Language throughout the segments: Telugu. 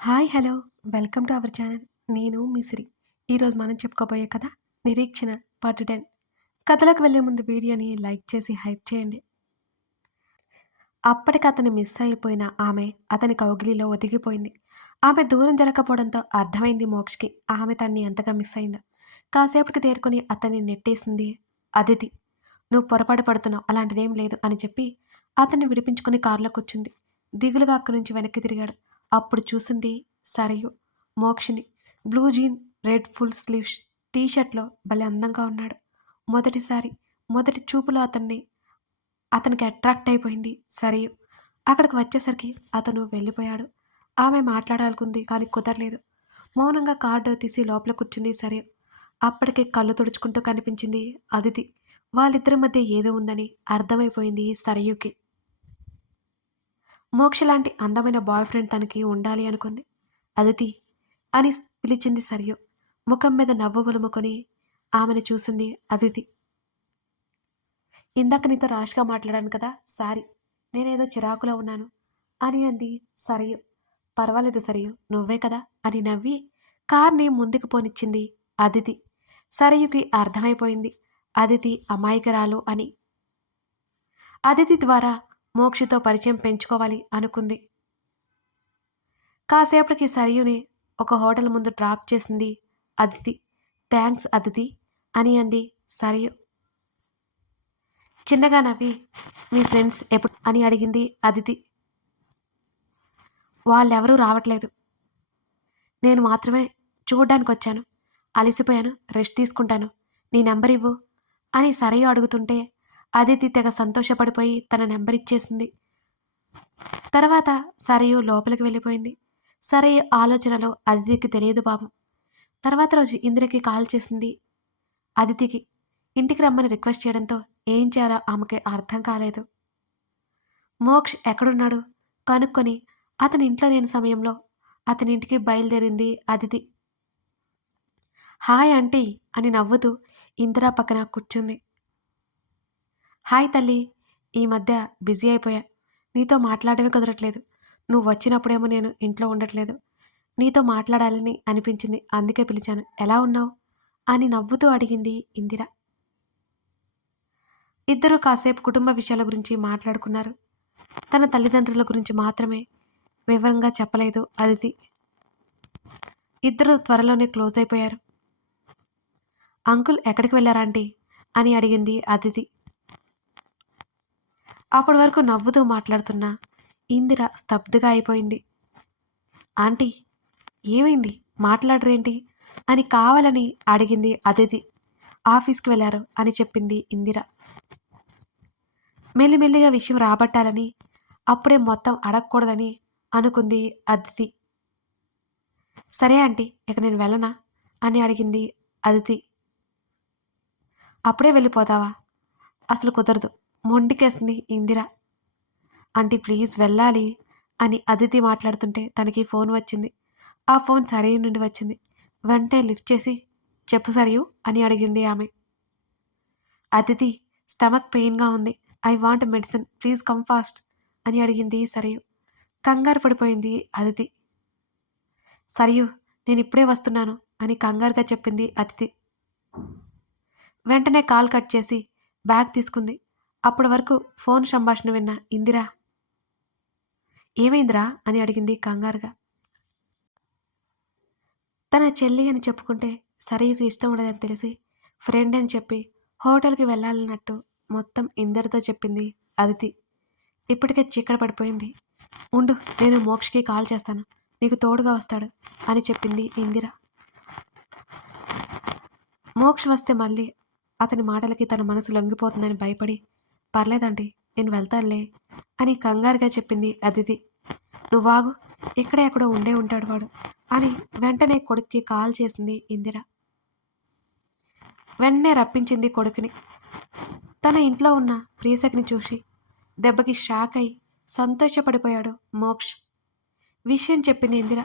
Hi! Hello! Welcome to our channel. నేను మీ సిరి. ఈరోజు మనం చెప్పుకోబోయే కథ 'నిరీక్షణ' పార్ట్ 10. కథలోకి వెళ్ళే ముందు వీడియోని లైక్ చేసి హైప్ చేయండి. అప్పటికతన్ని మిస్ అయిపోయిన ఆమె అతని కౌగిలిలో ఒదిగిపోయింది. ఆమె దూరం జరగకపోవడంతో అర్థమైంది మోక్షకి ఆమె తన్ని ఎంతగా మిస్ అయిందో. కాసేపటికి తేరుకొని అతన్ని నెట్టేసింది అదితి. "నువ్వు పొరపాటు పడుతున్నావు. అలాంటిదేం లేదు" అని చెప్పి అతన్ని విడిపించుకొని కారులో కూర్చుంది. దిగులుగా అక్కడి నుంచి వెనక్కి తిరిగాడు. అప్పుడు చూసింది సరయు, మోక్షిని. Blue jean, red full sleeves టీ షర్ట్లో భలే అందంగా ఉన్నాడు. మొదటి చూపులో అతనికి అట్రాక్ట్ అయిపోయింది సరియు. అక్కడికి వచ్చేసరికి అతను వెళ్ళిపోయాడు. ఆమె మాట్లాడాలనుకుంది కానీ కుదరలేదు. మౌనంగా కార్ డోర్ తీసి లోపల కూర్చుంది సరియు. అప్పటికే కళ్ళు తుడుచుకుంటూ కనిపించింది అదితి. వాళ్ళిద్దరి మధ్య ఏదో ఉందని అర్థమైపోయింది సరయుకి. మోక్ష లాంటి అందమైన బాయ్ ఫ్రెండ్ తనకి ఉండాలి అనుకుంది. అదితి అని పిలిచింది సరియు. ముఖం మీద నవ్వు బలుముకొని ఆమెను చూసింది అదితి. ఇందాక నీతో ర్యాష్‌గా మాట్లాడాను కదా! సారీ. నేనేదో చిరాకులో ఉన్నాను అని అంది సరియు. పర్వాలేదు సరియు, నువ్వే కదా అని నవ్వి కార్‌ని ముందుకు పోనిచ్చింది అదితి. సరయుకి అర్థమైపోయింది అదితి అమాయకురాలు అని. అదితి ద్వారా మోక్షతో పరిచయం పెంచుకోవాలి అనుకుంది. కాసేపటికి సరయుని ఒక హోటల్ ముందు డ్రాప్ చేసింది అదితి. థ్యాంక్స్ అదితి అని అంది సరయు. చిన్నగా నవ్వి మీ ఫ్రెండ్స్ ఎప్పుడు అని అడిగింది అదితి. వాళ్ళెవరూ రావట్లేదు. నేను మాత్రమే చూడ్డానికొచ్చాను. అలిసిపోయాను, రెస్ట్ తీసుకుంటాను. నీ నెంబర్ ఇవ్వు అని సరయు అడుగుతుంటే అదితి తెగ సంతోషపడిపోయి తన నెంబర్ ఇచ్చేసింది. తర్వాత సరయు లోపలికి వెళ్ళిపోయింది. సరయు ఆలోచనలో అదితికి తెలియదు పాపం. తర్వాత రోజు ఇందిరకి కాల్ చేసింది అదితికి. ఇంటికి రమ్మని రిక్వెస్ట్ చేయడంతో ఏం చేయాలో ఆమెకి అర్థం కాలేదు. మోక్ష్ ఎక్కడున్నాడు కనుక్కొని అతని ఇంట్లో లేని సమయంలో అతని ఇంటికి బయలుదేరింది అదితి. హాయ్ ఆంటీ అని నవ్వుతూ ఇందిర పక్కన కూర్చుంది. హాయ్ తల్లి, ఈ మధ్య బిజీ అయిపోయా. నీతో మాట్లాడమే కుదరట్లేదు. నువ్వు వచ్చినప్పుడేమో నేను ఇంట్లో ఉండట్లేదు. నీతో మాట్లాడాలని అనిపించింది, అందుకే పిలిచాను. ఎలా ఉన్నావు అని నవ్వుతూ అడిగింది ఇందిర. ఇద్దరూ కాసేపు కుటుంబ విషయాల గురించి మాట్లాడుకున్నారు. తన తల్లిదండ్రుల గురించి మాత్రమే వివరంగా చెప్పలేదు అదితి. ఇద్దరు త్వరలోనే క్లోజ్ అయిపోయారు. అంకుల్ ఎక్కడికి వెళ్ళారాంటీ అని అడిగింది అదితి. అప్పటి వరకు నవ్వుతూ మాట్లాడుతున్న ఇందిర స్తబ్దుగా అయిపోయింది. ఆంటీ ఏమైంది, మాట్లాడరేంటి అని కావాలని అడిగింది అదితి. ఆఫీస్కి వెళ్ళారు అని చెప్పింది ఇందిర. మెల్లిమెల్లిగా విషయం రాబట్టాలని, అప్పుడే మొత్తం అడగకూడదని అనుకుంది అదితి. సరే ఆంటీ, ఇక నేను వెళ్ళనా అని అడిగింది అదితి. అప్పుడే వెళ్ళిపోతావా? అసలు కుదరదు మొండికేసింది ఇందిర. ఆంటీ ప్లీజ్ వెళ్ళాలి అని అదితి మాట్లాడుతుంటే తనకి ఫోన్ వచ్చింది. ఆ ఫోన్ సరయు నుండి వచ్చింది. వెంటనే లిఫ్ట్ చేసి చెప్పు సరియు అని అడిగింది ఆమె. అదితి స్టమక్ పెయిన్గా ఉంది. I want medicine, please come fast అని అడిగింది సరియు. కంగారు పడిపోయింది అదితి. సరియు నేను ఇప్పుడే వస్తున్నాను అని కంగారుగా చెప్పింది అదితి. వెంటనే కాల్ కట్ చేసి బ్యాగ్ తీసుకుంది. అప్పటి వరకు ఫోన్ సంభాషణ విన్న ఇందిర ఏమైందిరా అని అడిగింది కంగారుగా. తన చెల్లి అని చెప్పుకుంటే సరయుకి ఇష్టం ఉండదని తెలిసి ఫ్రెండ్ అని చెప్పి హోటల్కి వెళ్ళాలన్నట్టు మొత్తం ఇందరితో చెప్పింది అదితి. ఇప్పటికే చీకటి పడిపోయింది. ఉండు, నేను మోక్షకి కాల్ చేస్తాను, నీకు తోడుగా వస్తాడు అని చెప్పింది ఇందిర. మోక్ష వస్తే మళ్ళీ అతని మాటలకి తన మనసు లొంగిపోతుందని భయపడి పర్లేదండి నేను వెళ్తానులే అని కంగారుగా చెప్పింది అదితి. నువ్వాగు, ఇక్కడే ఎక్కడో ఉండే ఉంటాడు వాడు అని వెంటనే కొడుక్కి కాల్ చేసింది ఇందిర. వెంటనే రప్పించింది కొడుకుని. తన ఇంట్లో ఉన్న ప్రియసఖిని చూసి దెబ్బకి షాక్ అయి సంతోషపడిపోయాడు మోక్ష్. విషయం చెప్పింది ఇందిర.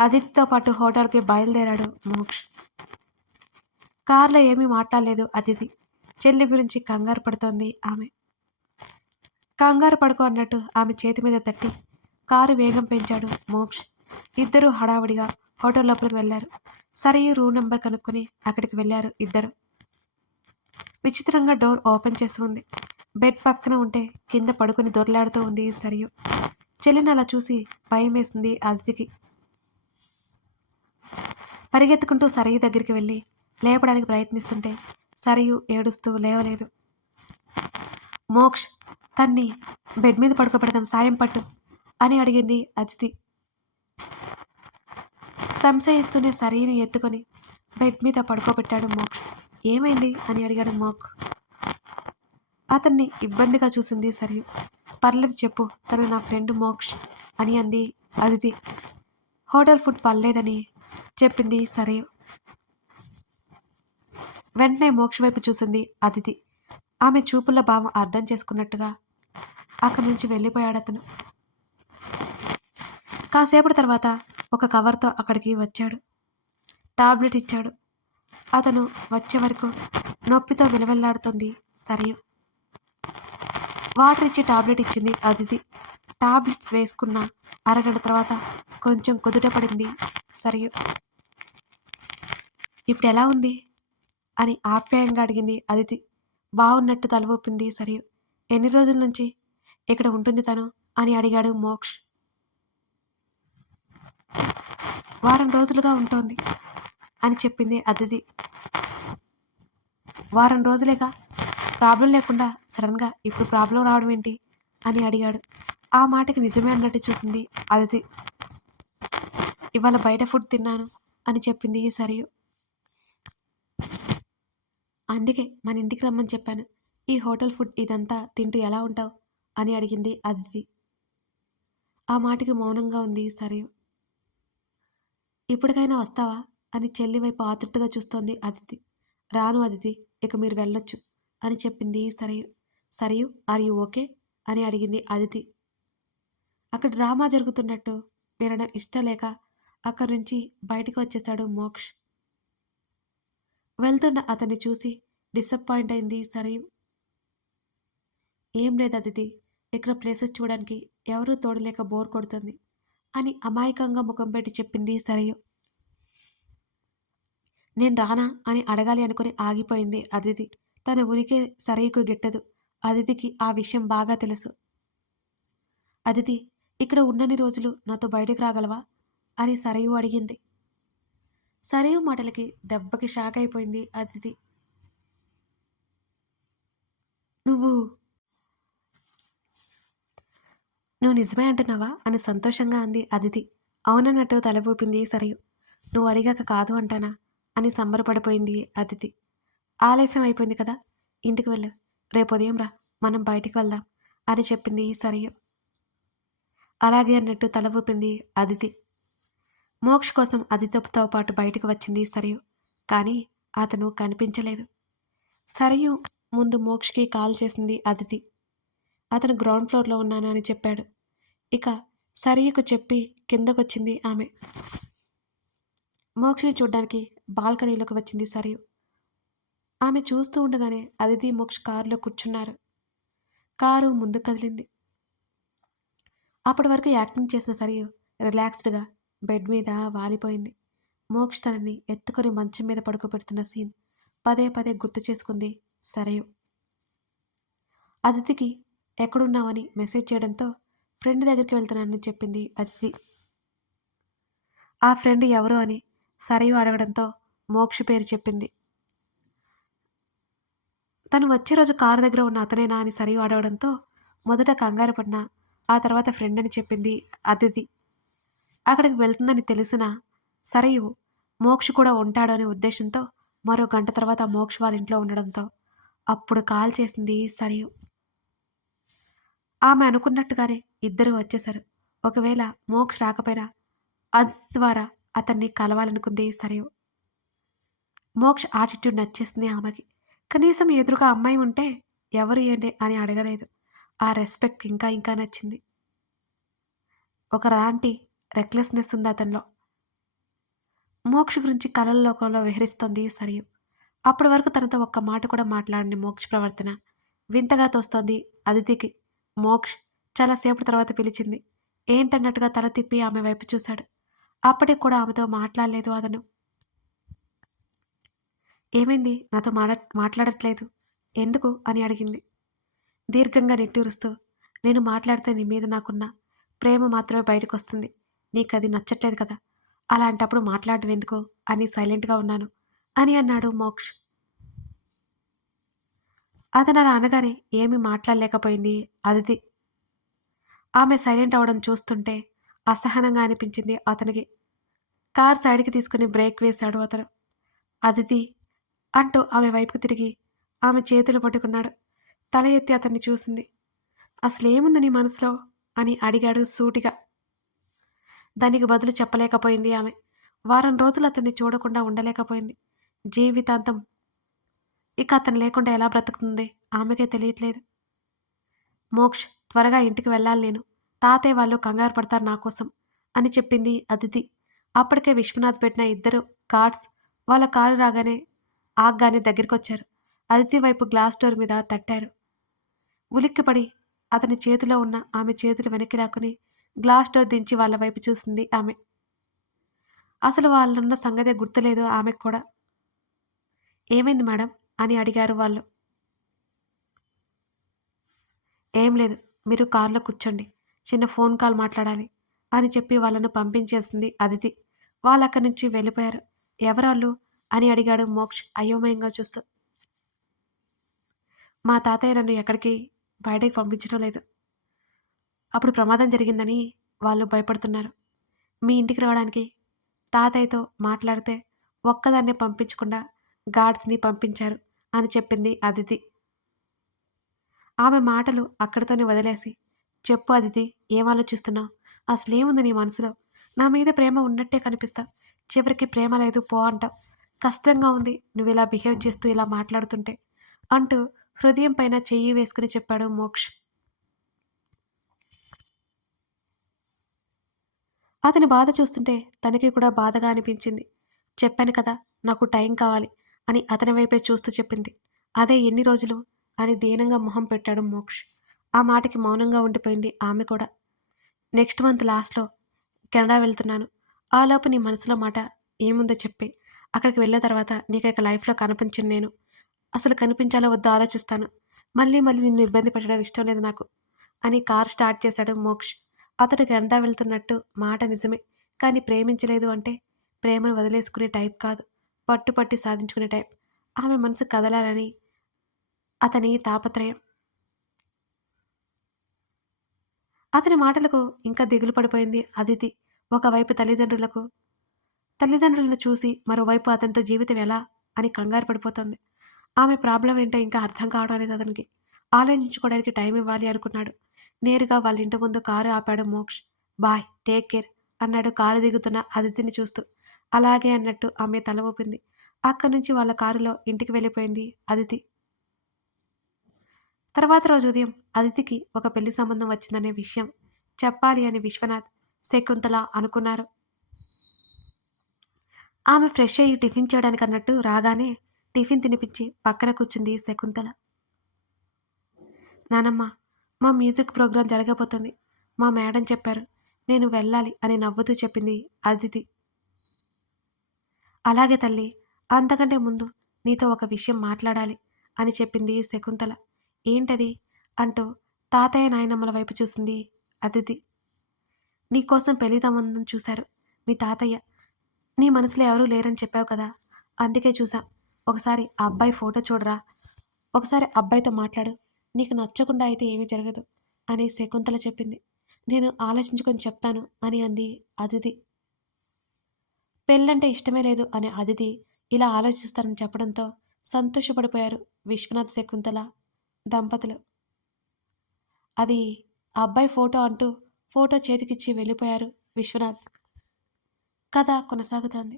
అదితితో పాటు హోటల్కి బయలుదేరాడు మోక్ష్. కార్లో ఏమీ మాట్లాడలేదు అదితి. చెల్లి గురించి కంగారు పడుతోంది ఆమె. కంగారు పడుకో అన్నట్టు ఆమె చేతి మీద తట్టి కారు వేగం పెంచాడు మోక్ష్. ఇద్దరూ హడావుడిగా హోటల్ లోపలికి వెళ్లారు. సరియు రూమ్ నెంబర్ కనుక్కొని అక్కడికి వెళ్లారు ఇద్దరు. విచిత్రంగా డోర్ ఓపెన్ చేసి ఉంది. బెడ్ పక్కన ఉంటే కింద పడుకుని దొర్లాడుతూ ఉంది సరియు. చెల్లిని అలా చూసి భయమేసింది అదితికి. పరిగెత్తుకుంటూ సరియు దగ్గరికి వెళ్ళి లేపడానికి ప్రయత్నిస్తుంటే సరియు ఏడుస్తూ లేవలేదు. మోక్ష్, తన్ని బెడ్ మీద పడుకోబెడదాం, సాయం పట్టు అని అడిగింది అదితి. సంశయిస్తూనే సరియుని ఎత్తుకొని బెడ్ మీద పడుకోబెట్టాడు మోక్ష్. ఏమైంది అని అడిగాడు మోక్ష్. అతన్ని ఇబ్బందిగా చూసింది సరియు. పర్లేదు చెప్పు, తను నా ఫ్రెండ్ మోక్ష్ అని అంది అదితి. హోటల్ ఫుడ్ పర్లేదని చెప్పింది సరియు. వెంటనే మోక్ష వైపు చూసింది అదితి. ఆమె చూపుల భావం అర్థం చేసుకున్నట్టుగా అక్కడి నుంచి వెళ్ళిపోయాడు అతను. కాసేపటి తర్వాత ఒక కవర్తో అక్కడికి వచ్చాడు. టాబ్లెట్ ఇచ్చాడు. అతను వచ్చే వరకు నొప్పితో విలవెల్లాడుతుంది సరియు. వాటర్ ఇచ్చి టాబ్లెట్ ఇచ్చింది అదితి. టాబ్లెట్స్ వేసుకున్న అరగంట తర్వాత కొంచెం కుదుట పడింది సరియు. ఇప్పుడు ఎలా ఉంది అని ఆప్యాయంగా అడిగింది అదితి. బాగున్నట్టు తల ఊపింది సరియు. ఎన్ని రోజుల నుంచి ఇక్కడ ఉంటుంది తను అని అడిగాడు మోక్ష్. వారం రోజులుగా ఉంటోంది అని చెప్పింది అదితి. వారం రోజులేగా, ప్రాబ్లం లేకుండా సడన్గా ఇప్పుడు ప్రాబ్లం రావడం ఏంటి అని అడిగాడు. ఆ మాటకి నిజమే అన్నట్టు చూసింది అదితి. ఇవాళ బయట ఫుడ్ తిన్నాను అని చెప్పింది సరియు. అందుకే మన ఇంటికి రమ్మని చెప్పాను. ఈ హోటల్ ఫుడ్ ఇదంతా తింటూ ఎలా ఉంటావు అని అడిగింది అదితి. ఆ మాటకి మౌనంగా ఉంది సరియు. ఇప్పటికైనా వస్తావా అని చెల్లి వైపు ఆతృతగా చూస్తోంది అదితి. రాను అదితి, ఇక మీరు వెళ్ళొచ్చు అని చెప్పింది Sarayu. Sarayu, are you okay అని అడిగింది అదితి. అక్కడ డ్రామా జరుగుతున్నట్టు వినడం ఇష్టం లేక అక్కడి నుంచి బయటకు వచ్చేశాడు మోక్ష్. వెళ్తున్న అతన్ని చూసి డిసప్పాయింట్ అయింది సరియు. ఏం లేదు అదితి, ఇక్కడ ప్లేసెస్ చూడడానికి ఎవరూ తోడలేక బోర్ కొడుతుంది అని అమాయకంగా ముఖం పెట్టి చెప్పింది సరియు. నేను రానా అని అడగాలి అనుకుని ఆగిపోయింది అదితి. తన ఉనికి సరయుకు గిట్టదు. అదితికి ఆ విషయం బాగా తెలుసు. అదితి, ఇక్కడ ఉన్నన్ని రోజులు నాతో బయటకు రాగలవా అని సరయు అడిగింది. సరయు మాటలకి దెబ్బకి షాక్ అయిపోయింది అదితి. నువ్వు నువ్వు నిజమే అంటున్నావా అని సంతోషంగా అంది అదితి. అవునన్నట్టు తల ఊపింది సరయు. నువ్వు అడిగాక కాదు అంటానా అని సంబరపడిపోయింది అదితి. ఆలస్యం అయిపోయింది కదా, ఇంటికి వెళ్ళు, రేపు ఉదయం రా, మనం బయటికి వెళ్దాం అని చెప్పింది సరియు. అలాగే అన్నట్టు తల ఊపింది అదితి. మోక్ష్ కోసం అదితితో పాటు బయటకు వచ్చింది సరియు. కానీ అతను కనిపించలేదు. సరియు ముందు మోక్షకి కాల్ చేసింది అదితి. అతను గ్రౌండ్ ఫ్లోర్లో ఉన్నాను అని చెప్పాడు. ఇక సరియుకు చెప్పి కిందకొచ్చింది ఆమె. మోక్షని చూడ్డానికి బాల్కనీలోకి వచ్చింది సరియు. ఆమె చూస్తూ ఉండగానే అదితి మోక్ష్ కారులో కూర్చున్నారు. కారు ముందు కదిలింది. అప్పటి వరకు యాక్టింగ్ చేసిన సరియు రిలాక్స్డ్గా బెడ్ మీద వాలిపోయింది. మోక్ష్ తనని ఎత్తుకొని మంచం మీద పడుకోబెడుతున్న సీన్ పదే పదే గుర్తు చేసుకుంది సరియు. అదితికి ఎక్కడున్నావని మెసేజ్ చేయడంతో ఫ్రెండ్ దగ్గరికి వెళ్తున్నానని చెప్పింది అదితి. ఆ ఫ్రెండ్ ఎవరు అని సరియు అడగడంతో మోక్ష పేరు చెప్పింది. తను వచ్చే రోజు కారు దగ్గర ఉన్న అతనేనా అని సరియు అడగడంతో మొదట కంగారు పడినా ఆ తర్వాత ఫ్రెండ్ అని చెప్పింది అదితి. అక్కడికి వెళ్తుందని తెలిసిన సరియు మోక్ష కూడా ఉంటాడు అనే ఉద్దేశంతో మరో గంట తర్వాత మోక్ష వాళ్ళ ఇంట్లో ఉండడంతో అప్పుడు కాల్ చేసింది సరియు. ఆమె అనుకున్నట్టుగానే ఇద్దరు వచ్చేశారు. ఒకవేళ మోక్ష రాకపోయినా అదితి ద్వారా అతన్ని కలవాలనుకుంది సరియు. మోక్ష యాటిట్యూడ్ నచ్చేసింది ఆమెకి. కనీసం ఎదురుగా అమ్మాయి ఉంటే ఎవరు ఏంటి అని అడగలేదు. ఆ రెస్పెక్ట్ ఇంకా ఇంకా నచ్చింది. ఒకలాంటి రెక్లెస్నెస్ ఉంది అతనిలో. మోక్ష గురించి కలల లోకంలో విహరిస్తోంది సరియు. అప్పటి వరకు తనతో ఒక్క మాట కూడా మాట్లాడని మోక్ష ప్రవర్తన వింతగా తోస్తోంది అదితికి. మోక్ష్ చాలాసేపటి తర్వాత పిలిచింది. ఏంటన్నట్టుగా తల తిప్పి ఆమె వైపు చూశాడు. అప్పటికి కూడా ఆమెతో మాట్లాడలేదు అతను. "ఏమైంది? నాతో మాట్లాడట్లేదు. ఎందుకు?" అని అడిగింది. దీర్ఘంగా నిట్టూరుస్తూ, "నేను మాట్లాడితే నీ మీద నాకున్న ప్రేమ మాత్రమే బయటకొస్తుంది. నీకది నచ్చట్లేదు కదా! అలాంటప్పుడు మాట్లాడడం ఎందుకు?" అని సైలెంట్‌గా ఉన్నాను అని అన్నాడు మోక్ష్. అతనలా అనగానే ఏమీ మాట్లాడలేకపోయింది అదితి. ఆమె సైలెంట్ అవ్వడం చూస్తుంటే అసహనంగా అనిపించింది అతనికి. కారు సైడ్‌కి తీసుకుని బ్రేక్ వేశాడు అతను. "అదితి" అంటూ ఆమె వైపుకు తిరిగి ఆమె చేతులు పట్టుకున్నాడు. తల ఎత్తి అతన్ని చూసింది. "అసలేముంది నీ మనసులో?" అని అడిగాడు సూటిగా. దానికి బదులు చెప్పలేకపోయింది ఆమె. వారం రోజులు అతన్ని చూడకుండా ఉండలేకపోయింది. జీవితాంతం ఇక అతను లేకుండా ఎలా బ్రతుకుతుంది ఆమెకే తెలియట్లేదు. "మోక్ష్, త్వరగా ఇంటికి వెళ్ళాలి నేను. తాతయ్య వాళ్ళు కంగారు పడతారు నా కోసం" అని చెప్పింది అదితి. అప్పటికే విశ్వనాథ్ పెట్టిన ఇద్దరు గార్డ్స్ వాళ్ళ కారు రాగానే ఆగ్గానే దగ్గరికొచ్చారు. అదితి వైపు గ్లాస్ డోర్ మీద తట్టారు. ఉలిక్కిపడి అతని చేతిలో ఉన్న ఆమె చేతులు వెనక్కి లాక్కుని గ్లాస్ డోర్ దించి వాళ్ళ వైపు చూసింది ఆమె. అసలు వాళ్ళున్న సంగతే గుర్తులేదు ఆమెకు కూడా. "ఏమైంది మేడం?" అని అడిగారు వాళ్ళు. "ఏం లేదు. మీరు కార్లో కూర్చోండి. చిన్న ఫోన్ కాల్ మాట్లాడాలి" అని చెప్పి వాళ్ళను పంపించేసింది అదితి. వాళ్ళక్కడి నుంచి వెళ్ళిపోయారు. "ఎవరాళ్ళు?" అని అడిగాడు మోక్ష్ అయోమయంగా చూస్తూ. "మా తాతయ్య నన్ను ఎక్కడికి బయటకి పంపించడం లేదు. అప్పుడు ప్రమాదం జరిగిందని వాళ్ళు భయపడుతున్నారు. మీ ఇంటికి రావడానికి తాతయ్యతో మాట్లాడితే ఒక్కదాన్నే పంపించకుండా గార్డ్స్‌ని పంపించారు" అని చెప్పింది అదితి. ఆమె మాటలు అక్కడితోనే వదిలేసి, "చెప్పు అదితి, ఏం ఆలోచిస్తున్నావు? అసలేముంది నీ మనసులో? నా మీద ప్రేమ ఉన్నట్టే కనిపిస్తావు. చివరికి ప్రేమ లేదు పో అంటావు. కష్టంగా ఉంది నువ్విలా బిహేవ్ చేస్తూ ఇలా మాట్లాడుతుంటే" అంటూ హృదయం పైన చెయ్యి వేసుకుని చెప్పాడు మోక్ష్. అతని బాధ చూస్తుంటే తనకి కూడా బాధగా అనిపించింది. "చెప్పాను కదా! నాకు టైం కావాలి" అని అతని వైపే చూస్తూ చెప్పింది. "అదే ఎన్ని రోజులు?" అని దీనంగా మొహం పెట్టాడు మోక్ష్. ఆ మాటకి మౌనంగా ఉండిపోయింది ఆమె కూడా. "నెక్స్ట్ మంత్ లాస్ట్‌లో కెనడా వెళ్తున్నాను. ఆలోపు నీ మనసులో మాట ఏముందో చెప్పెయ్. అక్కడికి వెళ్ళిన తర్వాత నీకిక లైఫ్‌లో కనిపించను నేను. అసలు కనిపించాలో వద్దో ఆలోచిస్తాను. మళ్ళీ మళ్ళీ నిన్ను ఇబ్బంది పెట్టడం ఇష్టం లేదు నాకు" అని కార్ స్టార్ట్ చేశాడు మోక్ష్. అతడు కెనడా వెళ్తున్నట్టు మాట నిజమే. కానీ ప్రేమించలేదు అంటే ప్రేమను వదిలేసుకునే టైప్ కాదు. పట్టుపట్టి సాధించుకునే టైప్. ఆమె మనసు కదలాలని అతని తాపత్రయం. అతని మాటలకు ఇంకా దిగులు పడిపోయింది అదితి. ఒకవైపు తల్లిదండ్రులను చూసి మరోవైపు అతనితో జీవితం ఎలా అని కంగారు పడిపోతోంది. ఆమె ప్రాబ్లం ఏంటో ఇంకా అర్థం కావడం లేదు అతనికి. ఆలోచించుకోవడానికి టైం ఇవ్వాలి అనుకున్నాడు. నేరుగా వాళ్ళ ఇంటి ముందు కారు ఆపాడు మోక్ష్. "బాయ్, టేక్ కేర్" అన్నాడు కారు దిగుతున్న అదితిని చూస్తూ. అలాగే అన్నట్టు ఆమె తల ఊపింది. అక్కడి నుంచి వాళ్ళ కారులో ఇంటికి వెళ్ళిపోయింది అదితి. తర్వాత రోజు ఉదయం అదితికి ఒక పెళ్లి సంబంధం వచ్చిందనే విషయం చెప్పాలి అని విశ్వనాథ్, శకుంతల అనుకున్నారు. ఆమె ఫ్రెష్ అయ్యి టిఫిన్ చేయడానికన్నట్టు రాగానే టిఫిన్ తినిపించి పక్కన కూర్చుంది శకుంతల. "నానమ్మ, మా మ్యూజిక్ ప్రోగ్రాం జరగబోతోంది. మా మేడం చెప్పారు. నేను వెళ్ళాలి" అని నవ్వుతూ చెప్పింది అదితి. "అలాగే తల్లి. అంతకంటే ముందు నీతో ఒక విషయం మాట్లాడాలి" అని చెప్పింది శకుంతల. "ఏంటది?" అంటూ తాతయ్య నాయనమ్మల వైపు చూసింది అదితి. "నీకోసం పెళ్లి సంబంధం చూశారు మీ తాతయ్య. నీ మనసులో ఎవరూ లేరని చెప్పావు కదా! అందుకే చూసాం. ఒకసారి ఆ అబ్బాయి ఫోటో చూడరా. ఒకసారి అబ్బాయితో మాట్లాడు. నీకు నచ్చకుండా అయితే ఏమీ జరగదు" అని శకుంతల చెప్పింది. "నేను ఆలోచించుకొని చెప్తాను" అని అంది అదితి. పెళ్ళంటే ఇష్టమే లేదు అనే అదితి ఇలా ఆలోచిస్తానని చెప్పడంతో సంతోషపడిపోయారు విశ్వనాథ్, శకుంతల దంపతులు. "అది ఆ అబ్బాయి ఫోటో" అంటూ ఫోటో చేతికిచ్చి వెళ్ళిపోయారు విశ్వనాథ్. కథ కొనసాగుతోంది.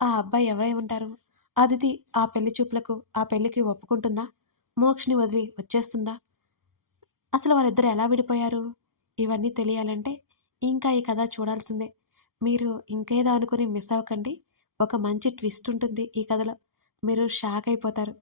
ఆ అబ్బాయి ఎవరై ఉంటారు? అదితి ఆ పెళ్లి చూపులకు, ఆ పెళ్లికి ఒప్పుకుంటుందా? మోక్షని వదిలి వచ్చేస్తుందా? అసలు వాళ్ళిద్దరూ ఎలా విడిపోయారు? ఇవన్నీ తెలియాలంటే ఇంకా ఈ కథ చూడాల్సిందే. మీరు ఇంకేదో అనుకుని మిస్ అవ్వకండి. ఒక మంచి ట్విస్ట్ ఉంటుంది ఈ కథలో. మీరు షాక్ అయిపోతారు.